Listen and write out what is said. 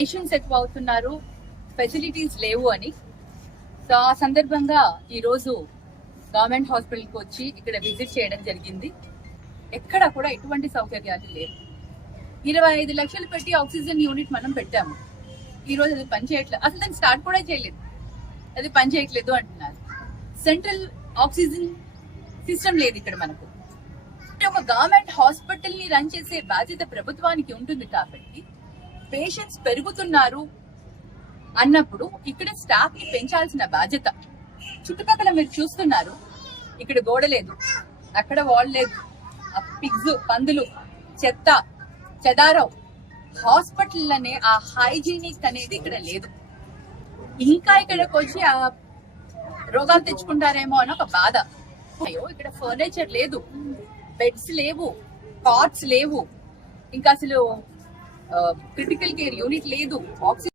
Patients ఎక్కువ అవుతున్నారు. Facilities లేవు అని. సో ఆ సందర్భంగా ఈరోజు గవర్నమెంట్ హాస్పిటల్కి వచ్చి ఇక్కడ విజిట్ చేయడం జరిగింది. ఎక్కడ కూడా ఎటువంటి సౌకర్యాలు లేవు. ఇరవై ఐదు లక్షలు పెట్టి ఆక్సిజన్ యూనిట్ మనం పెట్టాము. ఈ రోజు అది పనిచేయట్లేదు అసలు దాన్ని స్టార్ట్ కూడా చేయలేదు. అది పని చేయట్లేదు అంటున్నారు. సెంట్రల్ ఆక్సిజన్ సిస్టమ్ లేదు ఇక్కడ మనకు. అంటే ఒక గవర్నమెంట్ హాస్పిటల్ని రన్ చేసే బాధ్యత ప్రభుత్వానికి ఉంటుంది కాబట్టి పేషెంట్స్ పెరుగుతున్నారు అన్నప్పుడు ఇక్కడ స్టాఫ్ని పెంచాల్సిన బాధ్యత. చుట్టుపక్కల మీరు చూస్తున్నారు ఇక్కడ గోడ లేదు అక్కడ వాల్ లేదు పిగ్స్ పందులు చెత్త చెదారం హాస్పిటల్ అనే ఆ హైజీనిక్ అనేది ఇక్కడ లేదు. ఇంకా ఇక్కడికి వచ్చి ఆ రోగాలు తెచ్చుకుంటారేమో అని ఒక బాధ. అయ్యో ఇక్కడ ఫర్నిచర్ లేదు బెడ్స్ లేవు కార్ట్స్ లేవు ఇంకా అసలు క్రిటికల్ కేర్ యూనిట్ లేదు ఆక్సిజన్